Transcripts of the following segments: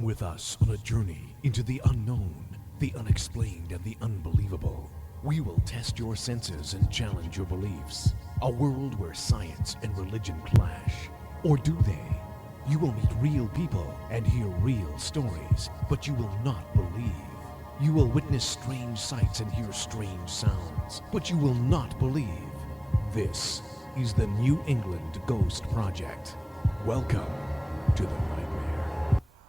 Come with us on a journey into the unknown, the unexplained, and the unbelievable. We will test your senses and challenge your beliefs. A world where science and religion clash. Or do they? You will meet real people and hear real stories, but you will not believe. You will witness strange sights and hear strange sounds, but you will not believe. This is the New England Ghost Project. Welcome to the nightmare.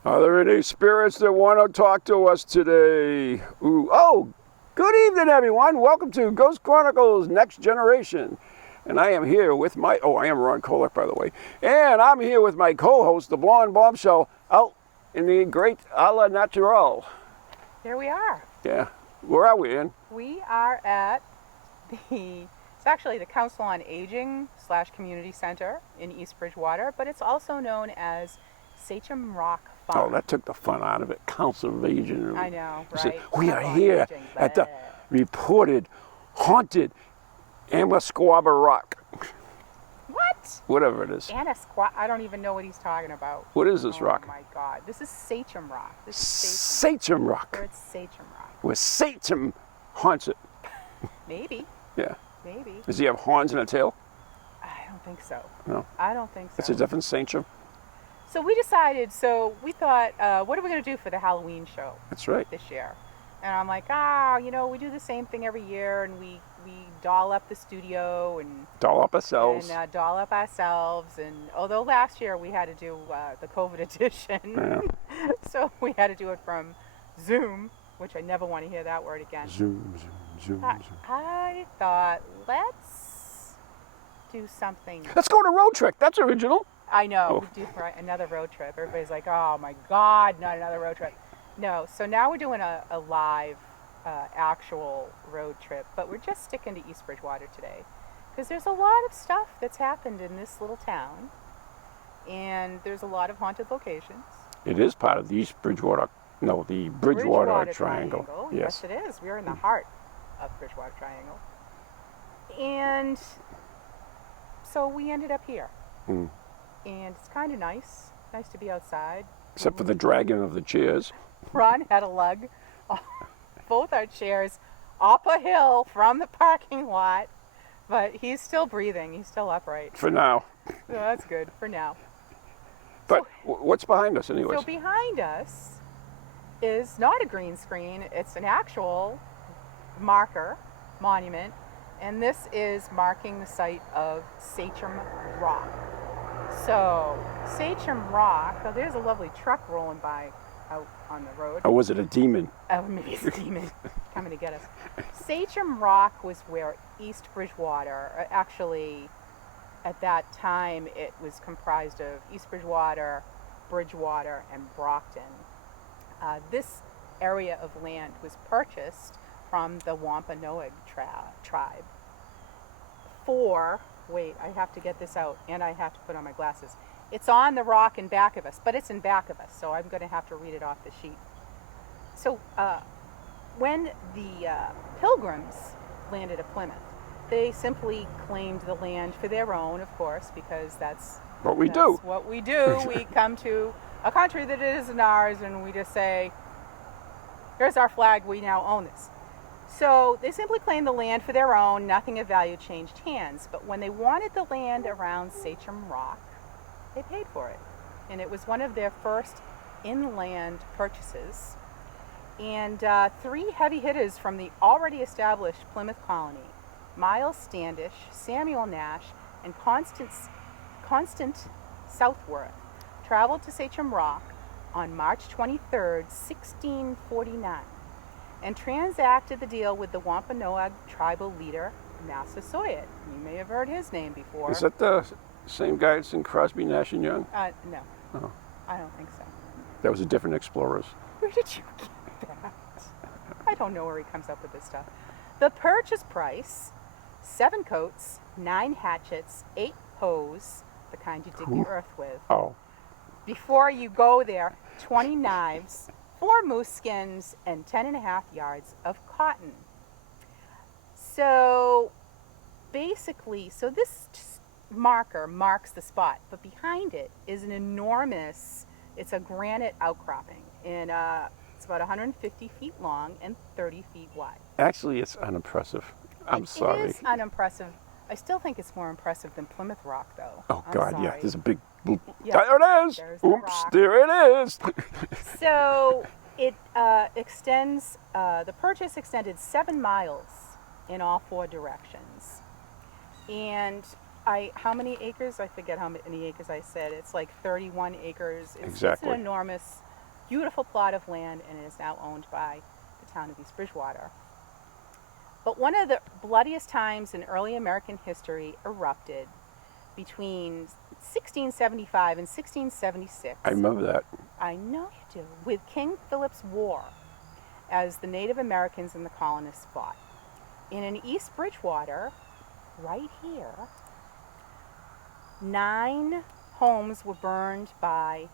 Are there any spirits that want to talk to us today? Ooh. Oh, good evening, everyone. Welcome to Ghost Chronicles Next Generation. And I am here with I am Ron Kolek, by the way. And I'm here with my co-host, the blonde Bombshell, out in the great a la natural. Here we are. Yeah. Where are we, Ann? We are at it's actually the Council on Aging / Community Center in East Bridgewater, but it's also known as Sacrum Rock Farm. Oh, that took the fun out of it. Council of Aging. I know, right? Said, we are here at the reported haunted Amasquaba Rock. What? Whatever it is. I don't even know what he's talking about. What is this rock? Oh my God. This is Sacrum Rock. This is Sacrum Rock. Where it's Sacrum Rock. Where Satan haunts it. Maybe. Yeah. Maybe. Does he have horns and a tail? I don't think so. No. I don't think so. That's a different Sacrum. So we thought, what are we going to do for the Halloween show? That's right. This year. And I'm like, we do the same thing every year, and we doll up the studio and doll up ourselves. And although last year we had to do the COVID edition, yeah. So we had to do it from Zoom, which I never want to hear that word again. Zoom. I thought, let's do something. Let's go on a road trip. That's original. I know. We do another road trip. Everybody's like, oh my God, not another road trip. No, so now we're doing a live, actual road trip, but we're just sticking to East Bridgewater today because there's a lot of stuff that's happened in this little town, and there's a lot of haunted locations. It is part of the East Bridgewater, the Bridgewater Triangle. Yes, it is. We're in the heart of Bridgewater Triangle. And so we ended up here. And it's kind of nice to be outside. Except for the dragging of the chairs. Ron had to lug both our chairs up a hill from the parking lot, but he's still breathing. He's still upright. For now. So that's good, for now. But what's behind us anyways? So behind us is not a green screen. It's an actual monument, and this is marking the site of Sacrum Rock. So, Sacrum Rock, there's a lovely truck rolling by out on the road. Or was it a demon? Oh, maybe it's a demon coming to get us. Sacrum Rock was where East Bridgewater, actually, at that time, it was comprised of East Bridgewater, Bridgewater, and Brockton. This area of land was purchased from the Wampanoag tribe I have to get this out, and I have to put on my glasses. It's on the rock in back of us, but it's in back of us, so I'm going to have to read it off the sheet. So when the Pilgrims landed at Plymouth, they simply claimed the land for their own, of course, because that's what we do. We come to a country that isn't ours, and we just say, here's our flag, we now own this. So they simply claimed the land for their own, nothing of value changed hands. But when they wanted the land around Sacrum Rock, they paid for it. And it was one of their first inland purchases. And 3 heavy hitters from the already established Plymouth colony, Miles Standish, Samuel Nash, and Constant Southworth, traveled to Sacrum Rock on March 23rd, 1649. And transacted the deal with the Wampanoag tribal leader, Massasoit. You may have heard his name before. Is that the same guy that's in Crosby, Nash and Young? No. Oh. I don't think so. That was a different explorers. Where did you get that? I don't know where he comes up with this stuff. The purchase price, 7 coats, 9 hatchets, 8 hoes, the kind you dig the earth with. Oh. Before you go there, 20 knives, 4 moose skins, and 10.5 yards of cotton. So basically, this marker marks the spot, but behind it is an enormous It's a granite outcropping, and it's about 150 feet long and 30 feet wide. Actually, it's unimpressive. I'm sorry. It is unimpressive. I still think it's more impressive than Plymouth Rock, though. Oh, I'm God, sorry. yeah. There's a big... Yeah, There it is! there's the Oops, rock. there it is! So it extends, the purchase extended 7 miles in all 4 directions. And how many acres? I forget how many acres I said. It's like 31 acres. Exactly. It's an enormous, beautiful plot of land, and it is now owned by the town of East Bridgewater. But one of the bloodiest times in early American history erupted between 1675 and 1676. I remember that. I know you do. With King Philip's War, as the Native Americans and the colonists fought. And in East Bridgewater, right here, 9 homes were burned by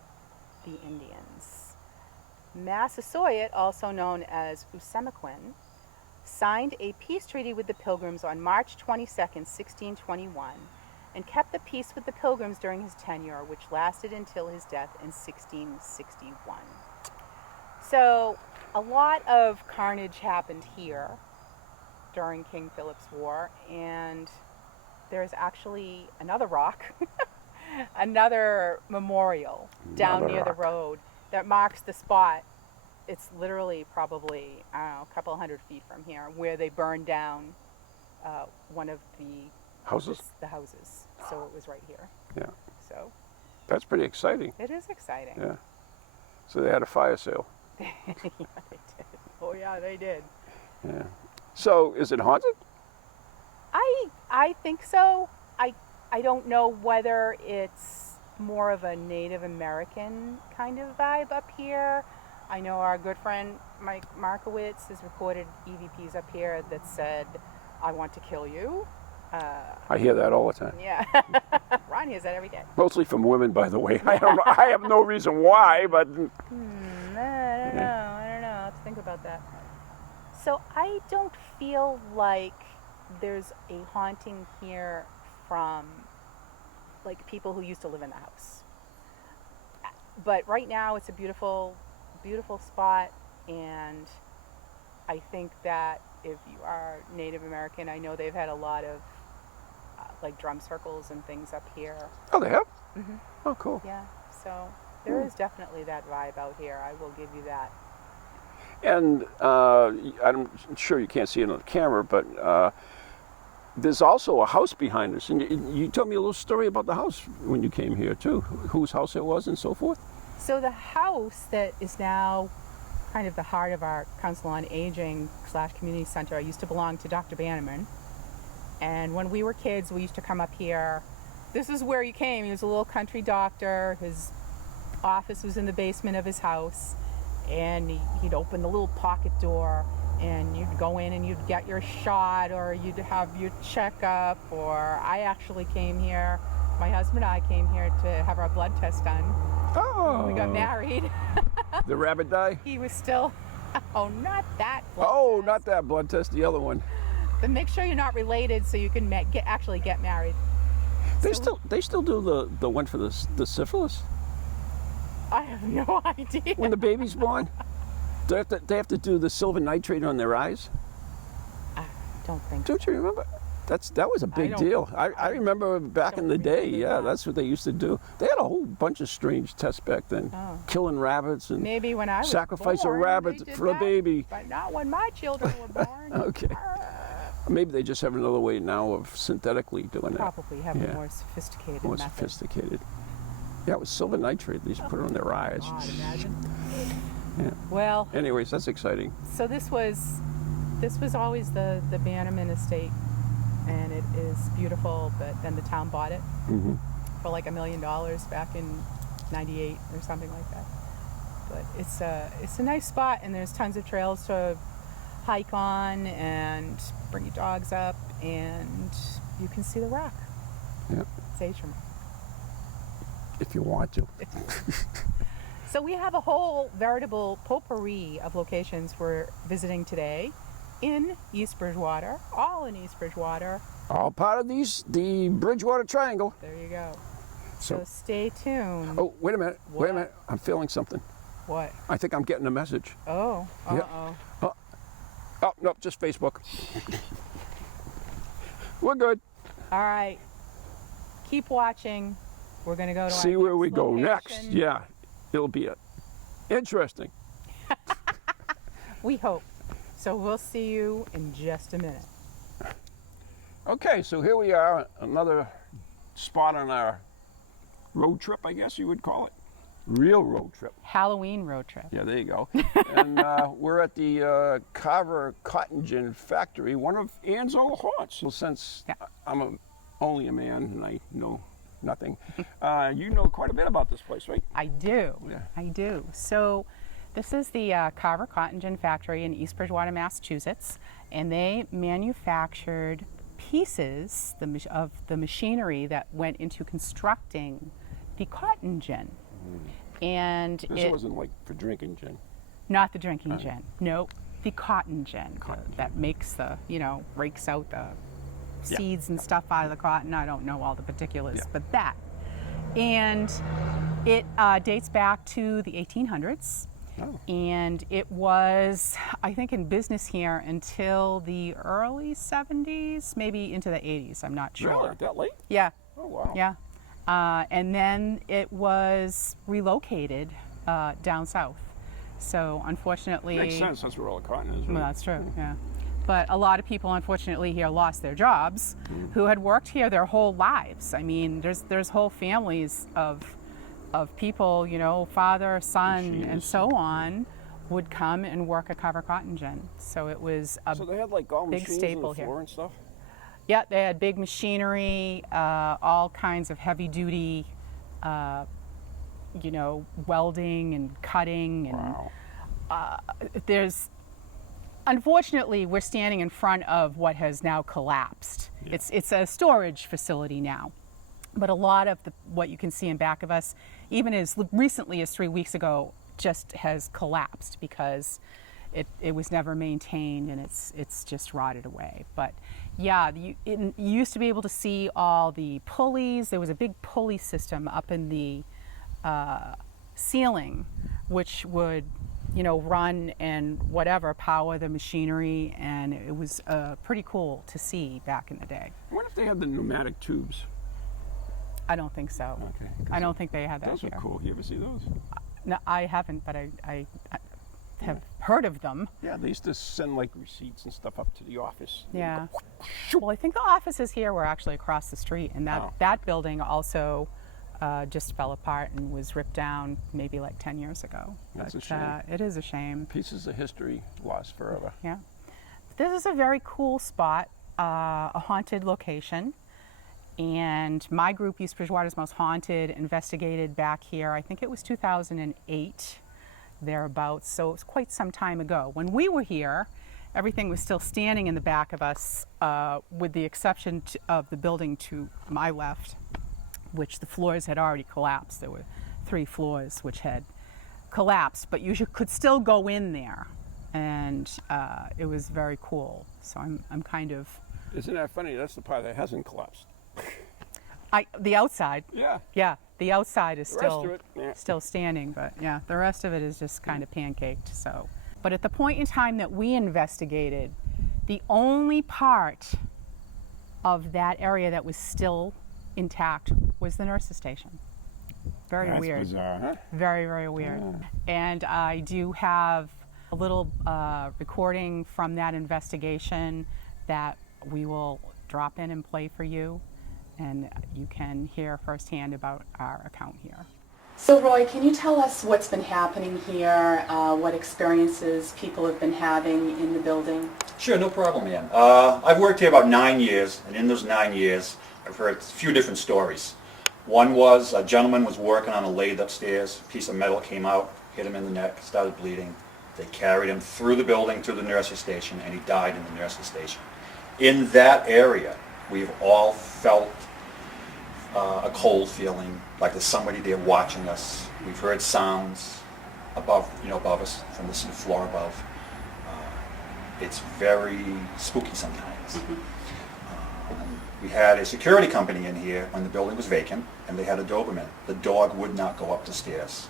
the Indians. Massasoit, also known as Usamaquin, signed a peace treaty with the Pilgrims on March 22nd, 1621, and kept the peace with the Pilgrims during his tenure, which lasted until his death in 1661. So a lot of carnage happened here during King Philip's War, and there's actually another rock, another memorial down near the road that marks the spot. It's literally probably, I don't know, a couple hundred feet from here, where they burned down one of the Houses? The houses. So it was right here. Yeah. So That's pretty exciting. it is exciting. Yeah. So they had a fire sale. Yeah, they did. Oh yeah, they did. Yeah. So is it haunted? I think so. I don't know whether it's more of a Native American kind of vibe up here. I know our good friend Mike Markowitz has reported EVPs up here that said, "I want to kill you." I hear that all the time. Yeah. Ron hears that every day. Mostly from women, by the way. I have no reason why, but... I don't know. I have to think about that. So I don't feel like there's a haunting here from like people who used to live in the house. But right now it's a beautiful, beautiful spot, and I think that if you are Native American, I know they've had a lot of like drum circles and things up here. Oh, they have? Mm-hmm. Oh, cool. Yeah, so there is definitely that vibe out here. I will give you that. And I'm sure you can't see it on the camera, but there's also a house behind us. And you told me a little story about the house when you came here, too, whose house it was and so forth. So the house that is now kind of the heart of our Council on Aging / Community Center used to belong to Dr. Bannerman. And when we were kids, we used to come up here. This is where he came. He was a little country doctor. His office was in the basement of his house. And he'd open the little pocket door, and you'd go in and you'd get your shot, or you'd have your checkup. Or I actually came here, my husband and I came here to have our blood test done. Oh. We got married. The rabbit die? He was still, oh, not that blood Oh, test. not that blood test, the other one. But make sure you're not related so you can actually get married. They still do the one for the syphilis I have no idea. when the baby's born. They have to do the silver nitrate on their eyes. I don't think so. Don't you remember? That was a big deal. I remember back in the day. Yeah, that's what they used to do. They had a whole bunch of strange tests back then, killing rabbits and Maybe when I was sacrifice born, a rabbit they did for a that, baby. But not when my children were born. Okay. Maybe they just have another way now of synthetically doing that. Probably have a more sophisticated More method. sophisticated. Yeah, it was silver nitrate. They used to put it on their eyes. God, imagine. Yeah. Well, Anyways, that's exciting. so this was always the Bannerman estate, and it is beautiful, but then the town bought it for like $1 million back in '98 or something like that. But it's a nice spot, and there's tons of trails to hike on and bring your dogs up, and you can see the rock. Yeah. Sacrum. If you want to. So we have a whole veritable potpourri of locations we're visiting today in East Bridgewater, all in East Bridgewater. All part of the Bridgewater Triangle. There you go. So stay tuned. Oh, wait a minute. Wait What? a minute. I'm feeling something. What? I think I'm getting a message. Oh. Yeah. Uh-oh. Oh, no, just Facebook. We're good. All right. Keep watching. We're going to go to See our where next we go next. location. Yeah, it'll be interesting. We hope. So we'll see you in just a minute. Okay, so here we are, another spot on our road trip, I guess you would call it. Real road trip. Halloween road trip. Yeah, there you go. And we're at the Carver cotton gin factory, one of Anne's old haunts. Well, since I'm only a man and I know nothing, you know quite a bit about this place, right? I do. Yeah. I do. So this is the Carver cotton gin factory in East Bridgewater, Massachusetts, and they manufactured pieces of the machinery that went into constructing the cotton gin. And This wasn't like for drinking gin. not the drinking gin. No, the cotton gin that makes the, rakes out the seeds and stuff out of the cotton. I don't know all the particulars, but that. And it dates back to the 1800s. Oh. And it was, I think, in business here until the early 70s, maybe into the 80s. I'm not sure. Really? That late? Yeah. Oh, wow. Yeah. And then it was relocated down south. So unfortunately... Makes sense. That's where all the cotton is, right? Well, that's true, yeah. But a lot of people, unfortunately, here lost their jobs who had worked here their whole lives. I mean, there's whole families of people, father, son, and so on, would come and work at Carver Cotton Gin. So it was a So they had like all big machines staple on the floor here. and stuff? Yeah, they had big machinery, all kinds of heavy duty, welding and cutting. And Wow. unfortunately, we're standing in front of what has now collapsed. Yeah. It's a storage facility now. But a lot of what you can see in back of us, even as recently as 3 weeks ago, just has collapsed because it was never maintained and it's just rotted away. But yeah, you used to be able to see all the pulleys. There was a big pulley system up in the ceiling, which would run and power the machinery, and it was pretty cool to see back in the day. I wonder if they had the pneumatic tubes. I don't think so. Okay. I don't think they had that Those here. are cool. You ever see those? No, I haven't, but I have heard of them. Yeah, they used to send like receipts and stuff up to the office. Yeah. Well, I think the offices here were actually across the street, and that building also just fell apart and was ripped down maybe like 10 years ago. That's But, a shame. It is a shame. Pieces of history lost forever. Yeah. This is a very cool spot, a haunted location. And my group, East Bridgewater's Most Haunted, investigated back here, I think it was 2008, thereabouts, so it was quite some time ago. When we were here, everything was still standing in the back of us, with the exception of the building to my left, which the floors had already collapsed. There were 3 floors which had collapsed, but you could still go in there, and it was very cool. So I'm kind of... Isn't that funny? That's the part that hasn't collapsed. The outside. Yeah. Yeah, the outside is The rest of it, still standing, but yeah, the rest of it is just kind of pancaked. So, but at the point in time that we investigated, the only part of that area that was still intact was the nurse's station. Very That's weird. bizarre, huh? Very, very weird. And I do have a little recording from that investigation that we will drop in and play for you, and you can hear firsthand about our account here. So Roy, can you tell us what's been happening here, what experiences people have been having in the building? Sure, no problem, Ann. I've worked here about 9 years, and in those 9 years, I've heard a few different stories. One was a gentleman was working on a lathe upstairs, a piece of metal came out, hit him in the neck, started bleeding. They carried him through the building to the nurse's station, and he died in the nurse's station. In that area, we've all felt a cold feeling, like there's somebody there watching us. We've heard sounds above us, from the floor above. It's very spooky sometimes. We had a security company in here when the building was vacant, and they had a Doberman. The dog would not go up the stairs.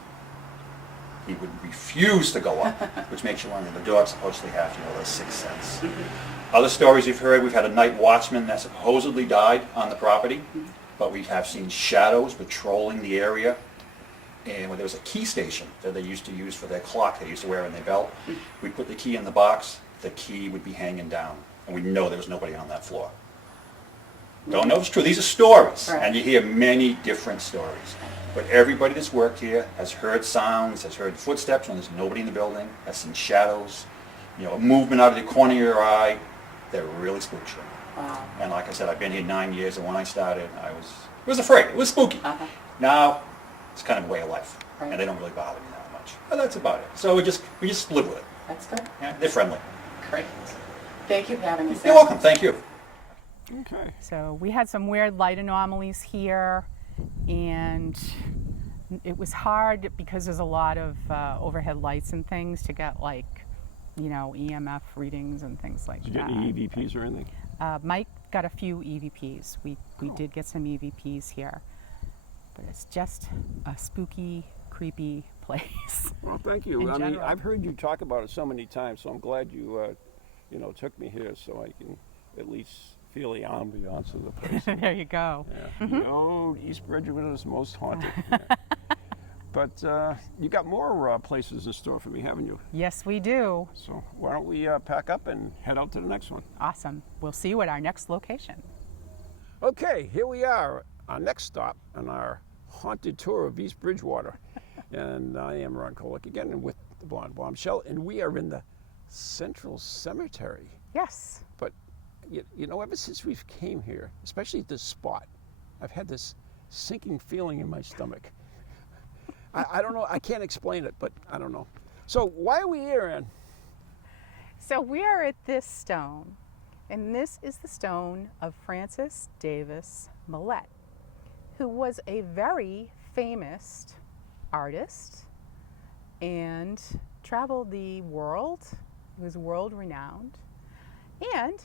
He would refuse to go up, which makes you wonder. The dogs supposedly have, their sixth sense. Other stories we've heard, we've had a night watchman that supposedly died on the property, but we have seen shadows patrolling the area. And when there was a key station that they used to use for their clock they used to wear in their belt, we'd put the key in the box, the key would be hanging down, and we know there was nobody on that floor. Don't know if it's true. These are stories, Right. and you hear many different stories. But everybody that's worked here has heard sounds, has heard footsteps when there's nobody in the building, has seen shadows, a movement out of the corner of your eye. They're really spooky. Wow. And like I said, I've been here 9 years, and when I started, I was afraid. It was spooky. Uh-huh. Now, it's kind of a way of life, Right. and they don't really bother me that much. But that's about it. So we just live with it. That's good. Yeah, they're friendly. Great. Thank you for having us. You're welcome. Thank you. Okay. So we had some weird light anomalies here, and it was hard because there's a lot of overhead lights and things to get EMF readings and things like Did you that. get any EVPs or anything? Mike got a few EVPs. We did get some EVPs here, but it's just a spooky, creepy place. Well, thank you. In I mean, general. I've heard you talk about it so many times, so I'm glad you, took me here so I can at least feel the ambiance of the place. There you go. Yeah. East Bridgewater is most haunted. Yeah. But you got more places in store for me, haven't you? Yes, we do. So why don't we pack up and head out to the next one? Awesome. We'll see you at our next location. Okay, here we are, our next stop on our haunted tour of East Bridgewater. And I am Ron Kolek again, and with the blonde Bombshell, and we are in the Central Cemetery. Yes. But ever since we've came here, especially at this spot, I've had this sinking feeling in my stomach. I don't know, I can't explain it, but I don't know. So why are we here, Ann? So we are at this stone, and this is the stone of Francis Davis Millet, who was a very famous artist and traveled the world. He was world renowned, and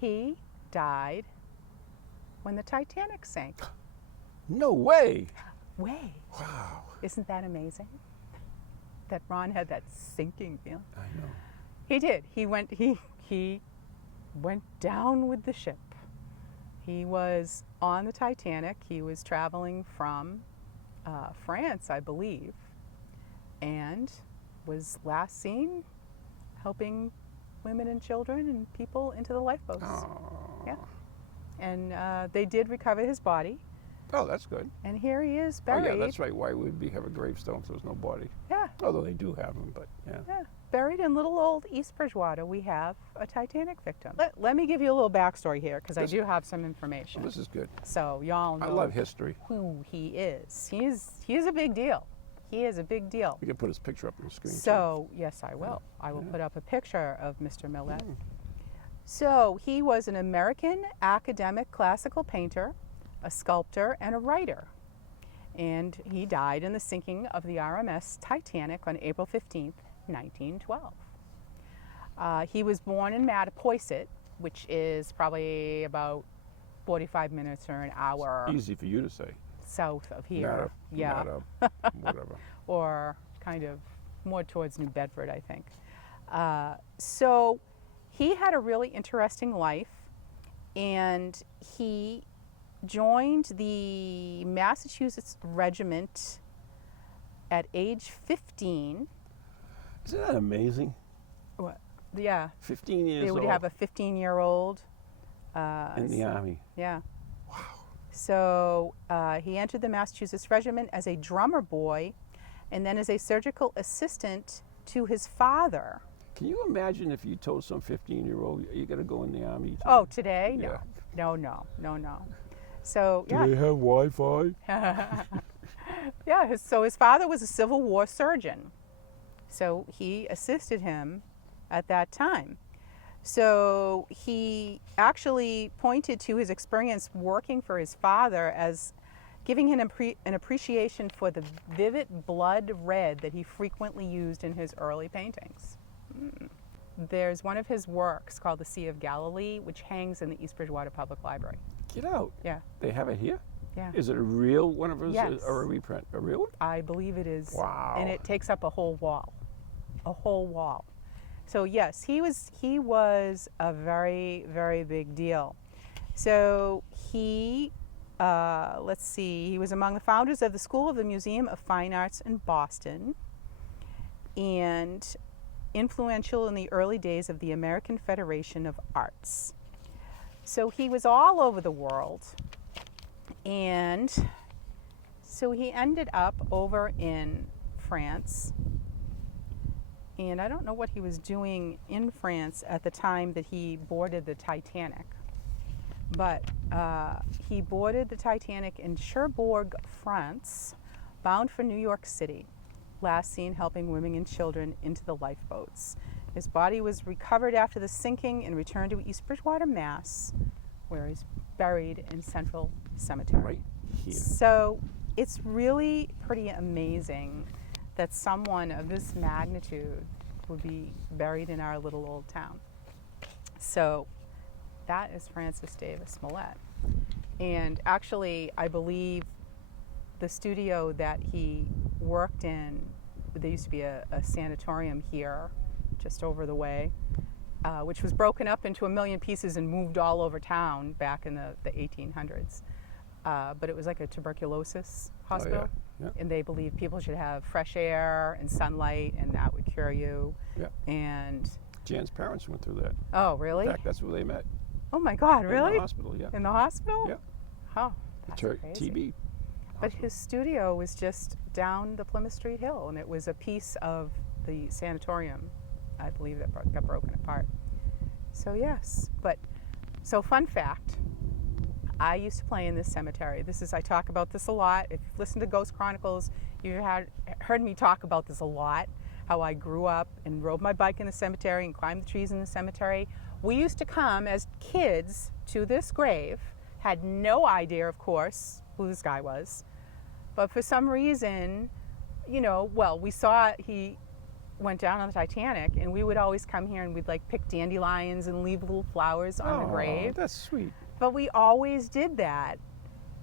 he died when the Titanic sank. No way! Way. Wow. Isn't that amazing? That Ron had that sinking feeling. I know. He did. He went down with the ship. He was on the Titanic. He was traveling from France, I believe, and was last seen helping women and children and people into the lifeboats. Oh. Yeah. And they did recover his body, Oh, that's good. and here he is Oh, buried. yeah, that's right. Why would we have a gravestone if there's no body? Yeah, Although they do have them, but yeah. yeah. Buried in little old East Bridgewater, we have a Titanic victim. Let me give you a little backstory here, because I do have some information. This is good. So y'all know I love history. who he is. He is a big deal. He is a big deal. You can put his picture up on the screen. too. So, yes, I will. I will put up a picture of Mr. Millet. So, he was an American academic classical painter, a sculptor, and a writer. And he died in the sinking of the RMS Titanic on April 15th, 1912. He was born in Mattapoisett, which is probably about 45 minutes or an hour Easy for you to say. south of here. Whatever. Or kind of more towards New Bedford, I think. So he had a really interesting life, and he joined the Massachusetts Regiment at age 15. Isn't that amazing? What? Yeah, 15 years they would old have a 15-year-old. in the Army. Yeah. Wow. So he entered the Massachusetts Regiment as a drummer boy, and then as a surgical assistant to his father. Can you imagine if you told some 15-year-old you got to go in the Army? Oh, today? Yeah. No. So, Do yeah. they have Wi-Fi? Yeah, so his father was a Civil War surgeon. So he assisted him at that time. So he actually pointed to his experience working for his father as giving him an appreciation for the vivid blood red that he frequently used in his early paintings. there's one of his works called The Sea of Galilee, which hangs in the East Bridgewater Public Library. Get out. Yeah. They have it here? Yeah. Is it a real one of his Yes. or a reprint? A real one? I believe it is. Wow. And it takes up a whole wall. A whole wall. So yes, he was a very, very big deal. So he, let's see, he was among the founders of the School of the Museum of Fine Arts in Boston, and influential in the early days of the American Federation of Arts. So he was all over the world, and so he ended up over in France. And I don't know what he was doing in France at the time that he boarded the Titanic, but he boarded the Titanic in Cherbourg, France, bound for New York City, last seen helping women and children into the lifeboats. His body was recovered after the sinking and returned to East Bridgewater, Mass., where he's buried in Central Cemetery. Right here. So it's really pretty amazing that someone of this magnitude would be buried in our little old town. So that is Francis Davis Millet. And actually, I believe the studio that he worked in, there used to be a sanatorium here, just over the way, which was broken up into a million pieces and moved all over town back in the 1800s. But it was like a tuberculosis hospital. Yeah. And they believed people should have fresh air and sunlight, and that would cure you. Yeah. And Jan's parents went through that. oh, really? In fact, that's where they met. Oh my God, really? In the hospital, yeah. In the hospital? Yeah. Oh, that's crazy. TB. But his studio was just down the Plymouth Street Hill, and it was a piece of the sanatorium, I believe, that got broken apart. So yes, so fun fact, I used to play in this cemetery. I talk about this a lot. If you've listened to Ghost Chronicles, you've heard me talk about this a lot, how I grew up and rode my bike in the cemetery and climbed the trees in the cemetery. We used to come as kids to this grave, had no idea, of course, who this guy was. But for some reason, we saw he went down on the Titanic, and we would always come here and we'd like pick dandelions and leave little flowers on the grave. That's sweet. But we always did that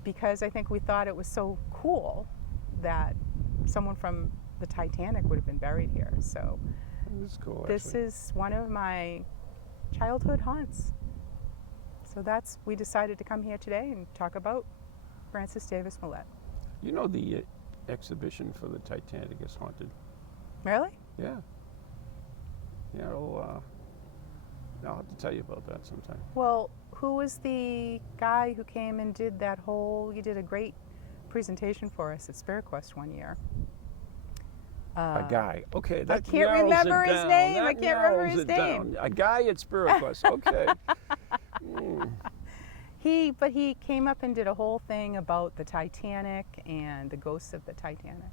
because I think we thought it was so cool that someone from the Titanic would have been buried here. So That's cool. this actually. is one of my childhood haunts. So we decided to come here today and talk about Francis Davis Millet. You know the exhibition for the Titanic is haunted. Really? Yeah. Yeah, I'll have to tell you about that sometime. Well, who was the guy who came and did you did a great presentation for us at Spirit Quest one year. A guy. Okay, that can't narrows remember it his down. name. That I can't remember narrows his it down. name. A guy at Spirit Quest. Okay. But he came up and did a whole thing about the Titanic and the ghosts of the Titanic.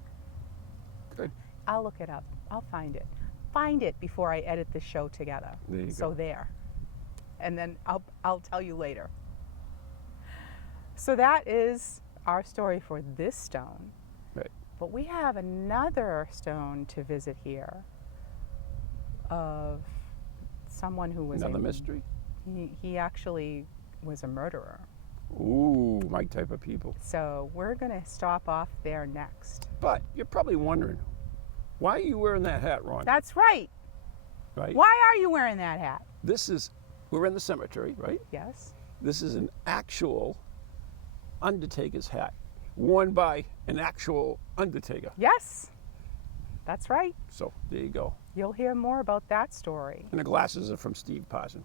Good. I'll look it up. I'll find it. Find it before I edit the show together. There you So go. there. And then I'll tell you later. So that is our story for this stone. Right. But we have another stone to visit here of someone who was Another mystery? He actually was a murderer. Ooh, my type of people. So we're going to stop off there next. But you're probably wondering, why are you wearing that hat, Ron? That's right. Right? Why are you wearing that hat? We're in the cemetery, right? Yes. This is an actual undertaker's hat, worn by an actual undertaker. Yes. That's right. So there you go. You'll hear more about that story. And the glasses are from Steve Parson.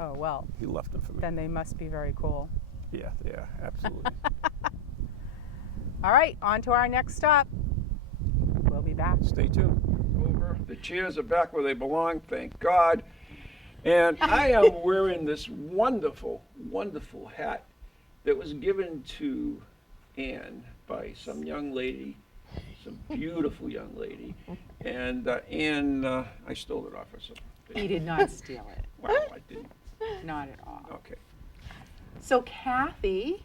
Oh, well, He left them for me. then they must be very cool. Yeah, they are, absolutely. All right, on to our next stop. We'll be back. Stay tuned. Over. The chairs are back where they belong, thank God. And I am wearing this wonderful, wonderful hat that was given to Anne by some young lady, some beautiful young lady. And Anne, I stole it off her. So, He did not steal it. wow, I didn't. Not at all. Okay. So Kathy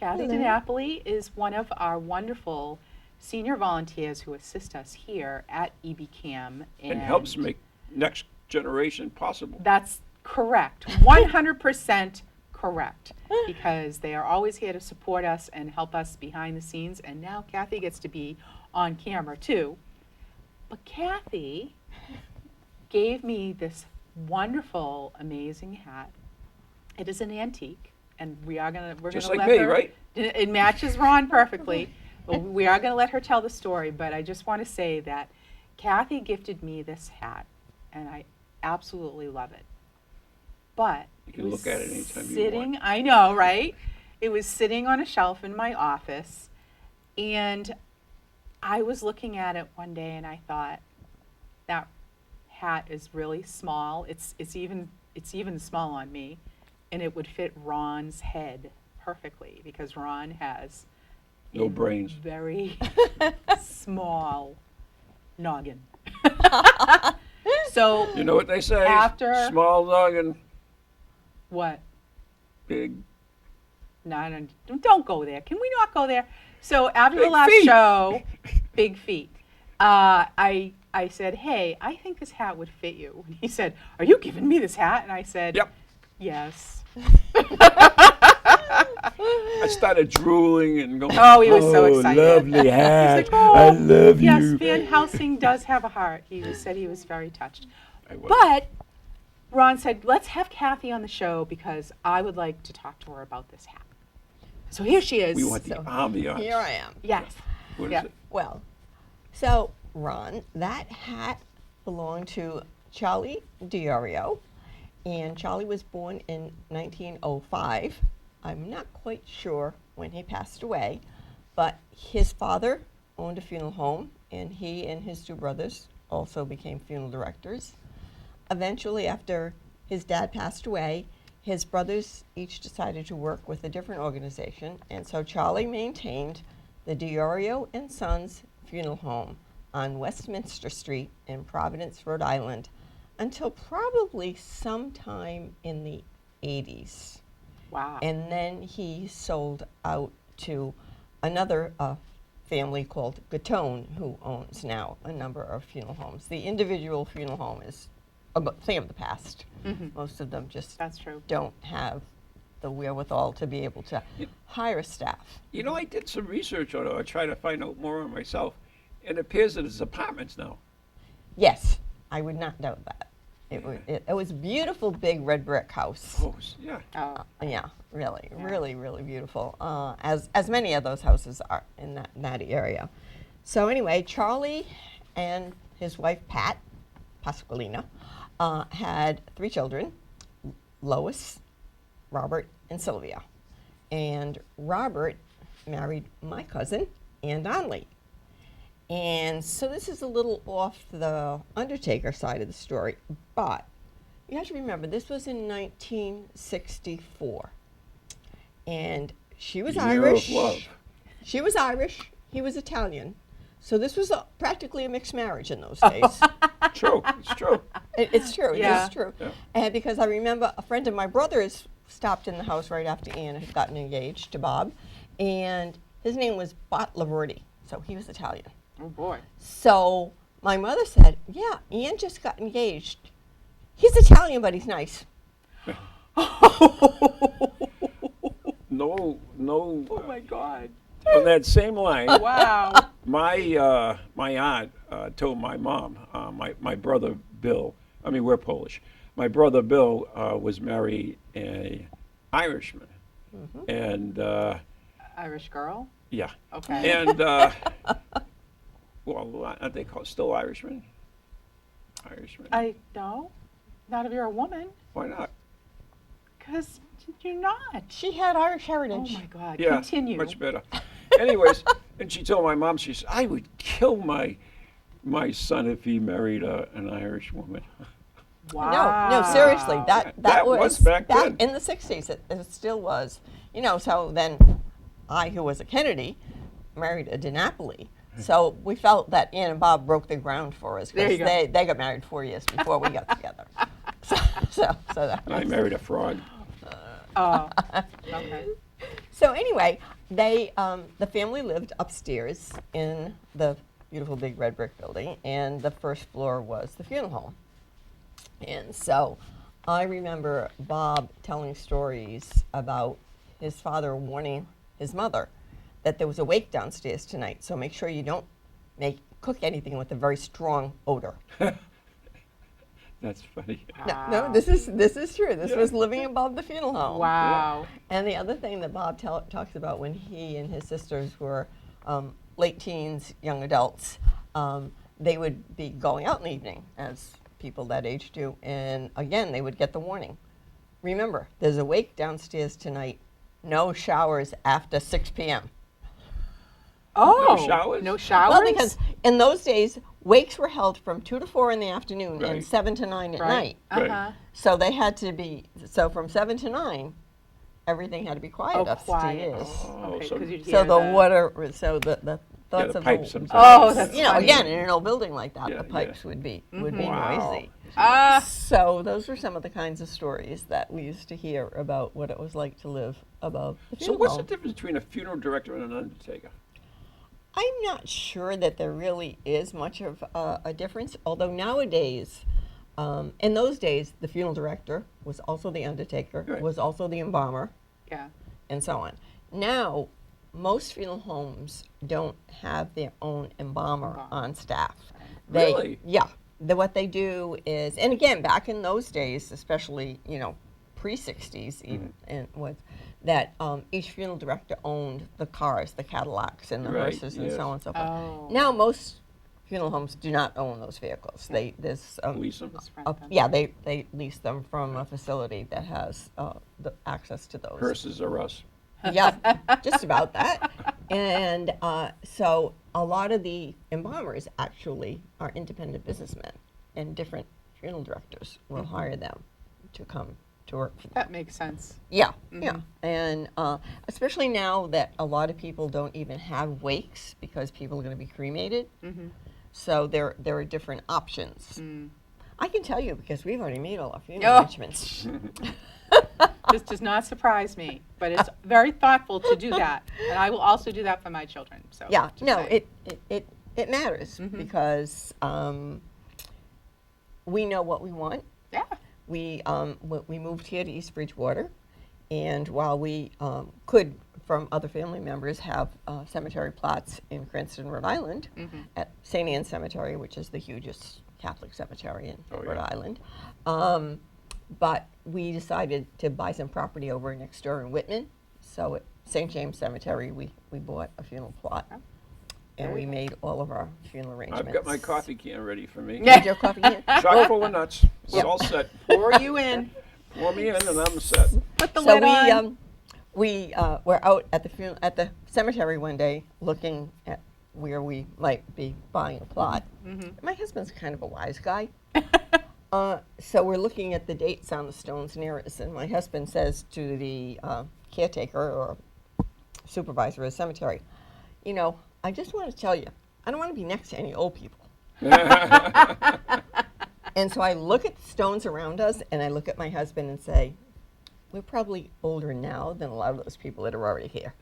DiNapoli is one of our wonderful senior volunteers who assist us here at EBCAM. And helps make next generation possible. That's correct. 100% correct. Because they are always here to support us and help us behind the scenes. And now Kathy gets to be on camera too. But Kathy gave me this wonderful, amazing hat. It is an antique, and we're gonna Just let like me, her. right? It matches Ron perfectly. But we are gonna let her tell the story. But I just want to say that Kathy gifted me this hat, and I absolutely love it. But You can look at it anytime you want. I know, right? It was sitting on a shelf in my office, and I was looking at it one day, and I thought, that hat is really small. It's even small on me, and it would fit Ron's head perfectly because Ron has No a brains. very small noggin. So You know what they say? After- Small noggin, what? big. No, don't go there. Can we not go there? So after the Big last feet. show, big feet, I said, hey, I think this hat would fit you. And he said, are you giving me this hat? And I said, Yep. yes. I started drooling and going, Oh, he was so excited. lovely hat. He's like, oh, I love yes, you. Van Helsing does have a heart. Said he was very touched. I was. But Ron said, let's have Kathy on the show because I would like to talk to her about this hat. So here she is. We want the ambiance. Here I am. Yes. What is Yeah. it? Well, so Ron, that hat belonged to Charliediario, and Charlie was born in 1905. I'm not quite sure when he passed away, but his father owned a funeral home, and he and his two brothers also became funeral directors. Eventually, after his dad passed away, his brothers each decided to work with a different organization, and so Charlie maintained the Diario and Sons Funeral Home on Westminster Street in Providence, Rhode Island, until probably sometime in the 80s. Wow. And then he sold out to another family called Gatone, who owns now a number of funeral homes. The individual funeral home is a thing of the past. Most of them just That's true. don't have the wherewithal to be able to hire staff. You know, I did some research on it. I tried to find out more on myself. It appears that it's apartments now. Yes, I would not doubt that. It was a beautiful big red brick house. Oh, yeah. Oh, Yeah, really, really beautiful, as many of those houses are in that area. So anyway, Charlie and his wife Pat Pasqualina had 3 children, Lois, Robert, and Sylvia. And Robert married my cousin, Ann Donnelly. And so this is a little off the Undertaker side of the story, but you have to remember, this was in 1964. And she was Year of Irish. love. She was Irish, he was Italian. So this was practically a mixed marriage in those days. True. It's true. It's true, Yeah. it's true. Yeah. And because I remember a friend of my brother's stopped in the house right after Ann had gotten engaged to Bob, and his name was Bot Laverty, so he was Italian. oh boy. So my mother said, yeah, Ian just got engaged. He's Italian, but he's nice. No. Oh my God. On that same line, Wow. my aunt told my mom, my brother Bill, I mean, we're Polish. My brother Bill was married an Irishman. And, Irish girl. yeah. Okay. And, well, aren't they called still Irishmen? Irishman. I know. Not if you're a woman, Why not? because you're not. She had Irish Oh heritage. my God. Yeah, Continue. much better. Anyways, and she told my mom, she said, I would kill my son if he married an Irish woman. Wow. No, seriously, that That was back then. in the 60s. It still was. You know, so then I, who was a Kennedy, married a DiNapoli. So we felt that Ann and Bob broke the ground for us There you because go. they got married 4 years before we got together. So that And I married a frog. Oh. Okay. So anyway, they the family lived upstairs in the beautiful big red brick building, and the first floor was the funeral home. And so I remember Bob telling stories about his father warning his mother that there was a wake downstairs tonight, so make sure you don't cook anything with a very strong odor. That's funny. No, this is true. This was living above the funeral home. Wow. And the other thing that Bob talks about when he and his sisters were late teens, young adults, they would be going out in the evening, as people that age do, and again, they would get the warning. Remember, there's a wake downstairs tonight. No showers after 6 p.m. Oh, No showers? No showers? Well, because in those days, wakes were held from 2 to 4 in the afternoon Right. and 7 to 9 at night. Right. Uh-huh. So they had to be, so from 7 to 9, everything had to be quiet Oh, upstairs. quiet. Oh, Okay, so 'cause you'd So hear the water, so the thoughts the of pipes the, sometimes. Oh, that's you know, funny. again, in an old building like that, Yeah, the pipes would be Wow. noisy. Ah, So those were some of the kinds of stories that we used to hear about what it was like to live above the So funeral what's the home. difference between a funeral director and an undertaker? I'm not sure that there really is much of a difference, although nowadays, in those days, the funeral director was also the undertaker, Right. was also the embalmer, yeah. and so on. Now, most funeral homes don't have their own embalmer Embalmer. on staff. Really? Yeah. What they do is, and again, back in those days, especially, you know, pre-60s even, and was that each funeral director owned the cars, the Cadillacs and the Right, hearses and yes. so on and so forth. Oh. Now, most funeral homes do not own those vehicles. There's Lease them? Just rent them. yeah, they lease them from a facility that has the access to those. Hearses are us. Yeah, just about that. And so a lot of the embalmers actually are independent businessmen, and different funeral directors will hire them to come to work for them. That makes sense. Yeah, yeah. And especially now that a lot of people don't even have wakes because people are going to be cremated. So there are different options. I can tell you because we've already made all our funeral Oh. arrangements. This does not surprise me, but it's very thoughtful to do that. And I will also do that for my children. So Yeah, just no, saying. it matters because we know what we want. Yeah. We moved here to East Bridgewater, and while we could, from other family members, have cemetery plots in Cranston, Rhode Island, at St. Anne's Cemetery, which is the hugest Catholic cemetery in Oh, Rhode yeah. Island. But we decided to buy some property over next door in Whitman. So at St. James Cemetery, we bought a funeral plot, and we made all of our funeral arrangements. I've got my coffee can ready for me. Did your coffee here? Chock full of nuts. It's Yep. all set. Pour you in. Pour me in and I'm set. Put the So lid on. we were out at the cemetery one day looking at where we might be buying a plot. My husband's kind of a wise guy. So we're looking at the dates on the stones near us, and my husband says to the caretaker or supervisor of the cemetery, you know, I just want to tell you, I don't want to be next to any old people. And so I look at the stones around us, and I look at my husband and say, we're probably older now than a lot of those people that are already here.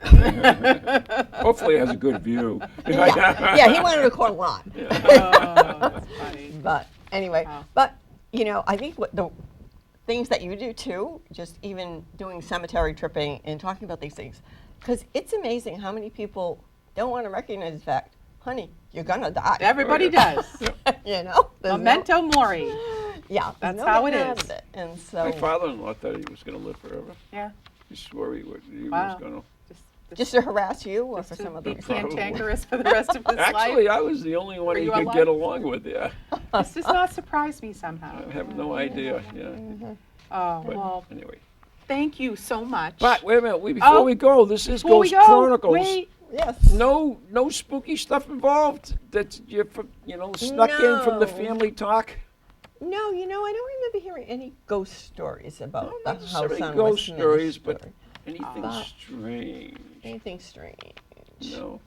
Hopefully it has a good view. Yeah, he wanted a corner lot. Oh, that's funny. But anyway, Wow. but you know, I think what the things that you do too, just even doing cemetery tripping and talking about these things, because it's amazing how many people don't want to recognize the fact, honey, you're gonna die. Everybody does. You know, There's Memento mori. yeah, there's That's no how it getting out is. of it. And My so, father-in-law thought he was going to live forever. Yeah. He swore he was Wow. going to. just to harass you or for to some other be reason. cantankerous for the rest of his Actually, life. I was the only one Were he you could alive? get along with, yeah. This does not surprise me somehow. I have no idea, yeah. Oh, But well, anyway. thank you so much. But wait a minute, before Oh, we go, this is Before we Ghost go, Chronicles. wait. Yes. No spooky stuff involved that you snuck in from the No. family talk. No, you know, I don't remember hearing any ghost stories about Not the house necessarily on ghost West stories, but Minister. anything But- strange. Anything strange? No.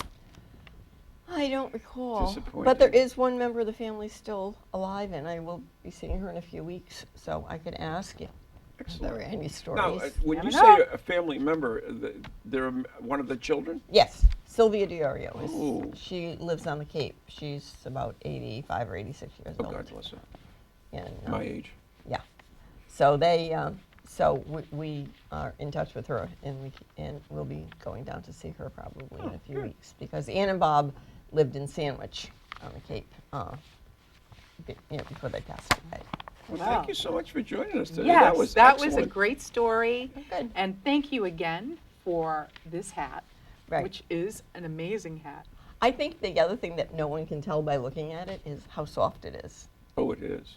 I don't recall. Disappointing. But there is one member of the family still alive, and I will be seeing her in a few weeks, so I could ask if there are any stories. Now, when Never you know. say a family member, they're one of the children? Yes, Charliediario. Oh. She lives on the Cape. She's about 85 or 86 years Oh, old. God bless her. And, My age. So they, we are in touch with her, and we'll be going down to see her probably in a few weeks, because Ann and Bob lived in Sandwich on the Cape, before they passed away. Well, Wow. thank you so much for joining us today. Yes, that was a excellent. great story. Good. And thank you again for this hat, Right. which is an amazing hat. I think the other thing that no one can tell by looking at it is how soft it is. Oh, it is.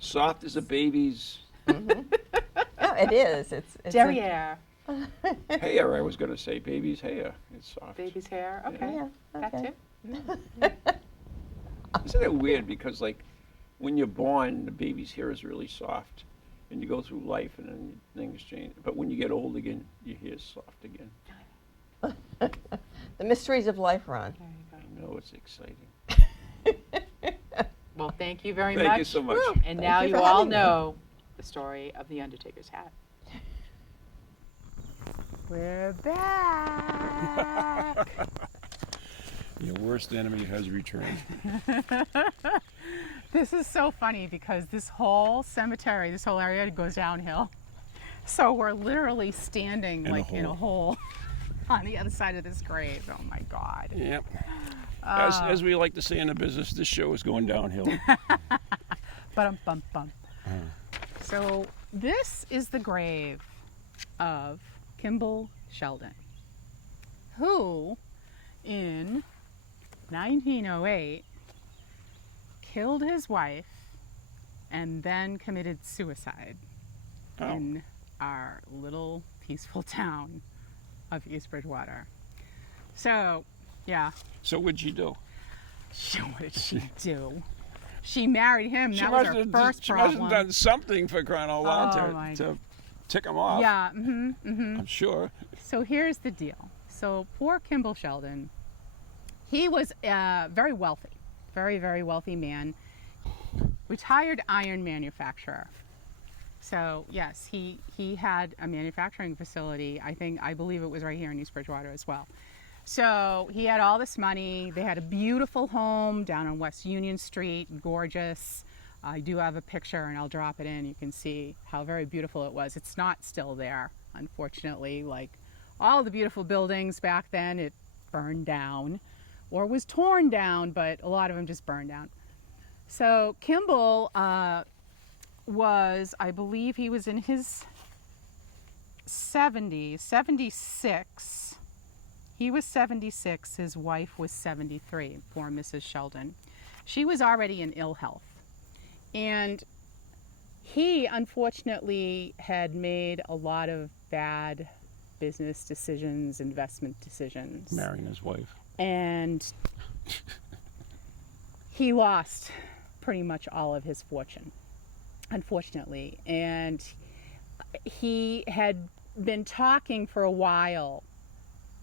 Soft as a baby's No, it is. It's Derriere, hair, I was going to say. Baby's hair. It's soft. baby's hair. Okay, Yeah, that okay. too. Isn't it weird? Because, like, when you're born, the baby's hair is really soft. And you go through life and then things change. But when you get old again, your hair's soft again. The mysteries of life, Ron. There you go. I know, it's exciting. Well, thank you very Thank much. you so much. And Thank now you you for all having me. know the story of the Undertaker's hat. We're back. Your worst enemy has returned. This is so funny because this whole cemetery, this whole area goes downhill. So we're literally standing In a like in a hole on the other side of this grave. Oh my God. Yep. As we like to say in the business, this show is going downhill. Bum. So this is the grave of Kimball Sheldon, who in 1908 killed his wife and then committed suicide in our little peaceful town of East Bridgewater. So, yeah. So what'd she do? What did she do? She married him. She That was must her have- first she must problem. have done something for crying out loud Oh, my to tick him off. Yeah. I'm sure. So here's the deal. So poor Kimball Sheldon, he was very wealthy, very, very wealthy man, retired iron manufacturer. So yes, he had a manufacturing facility. I believe it was right here in East Bridgewater as well. So he had all this money. They had a beautiful home down on West Union Street, gorgeous. I do have a picture and I'll drop it in. You can see how very beautiful it was. It's not still there, unfortunately. Like all the beautiful buildings back then, it burned down or was torn down, but a lot of them just burned down. So Kimball was, I believe he was in his 70s, 76. He was 76, his wife was 73, poor Mrs. Sheldon. She was already in ill health. And he, unfortunately, had made a lot of bad business decisions, investment decisions. Marrying his wife. And he lost pretty much all of his fortune, unfortunately. And he had been talking for a while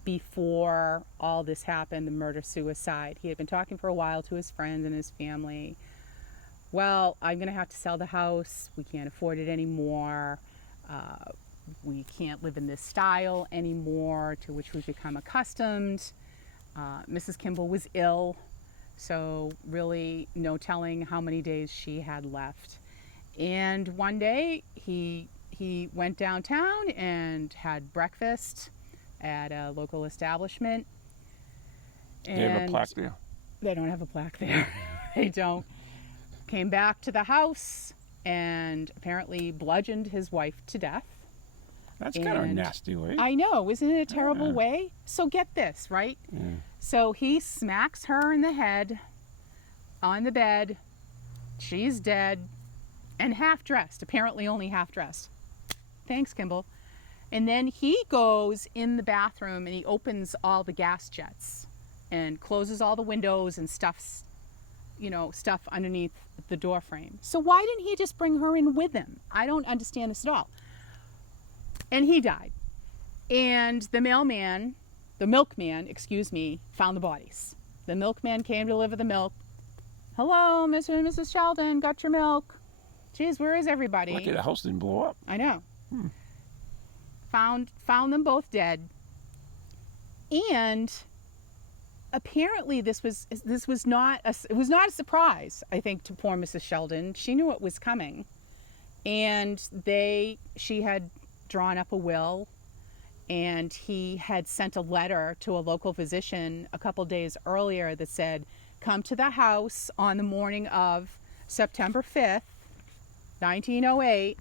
before all this happened, the murder-suicide. He had been talking for a while to his friends and his family. Well, I'm going to have to sell the house. We can't afford it anymore. We can't live in this style anymore, to which we've become accustomed. Mrs. Kimball was ill, so really no telling how many days she had left. And one day he went downtown and had breakfast at a local establishment. They have a plaque there. They don't have a plaque there. They don't. Came back to the house and apparently bludgeoned his wife to death. That's kind of a And nasty way. I know, isn't it a terrible way? So get this, right? Yeah. So he smacks her in the head on the bed. She's dead and half dressed, apparently only half dressed. Thanks, Kimball. And then he goes in the bathroom and he opens all the gas jets and closes all the windows and stuff underneath the door frame. So why didn't he just bring her in with him? I don't understand this at all. And he died. And the milkman, found the bodies. The milkman came to deliver the milk. Hello, Mr. and Mrs. Sheldon, got your milk. Geez, where is everybody? Lucky the house didn't blow up. I know. Found them both dead. And apparently it was not a surprise, I think, to poor Mrs. Sheldon. She knew it was coming. And she had drawn up a will, and he had sent a letter to a local physician a couple days earlier that said, come to the house on the morning of September 5th, 1908,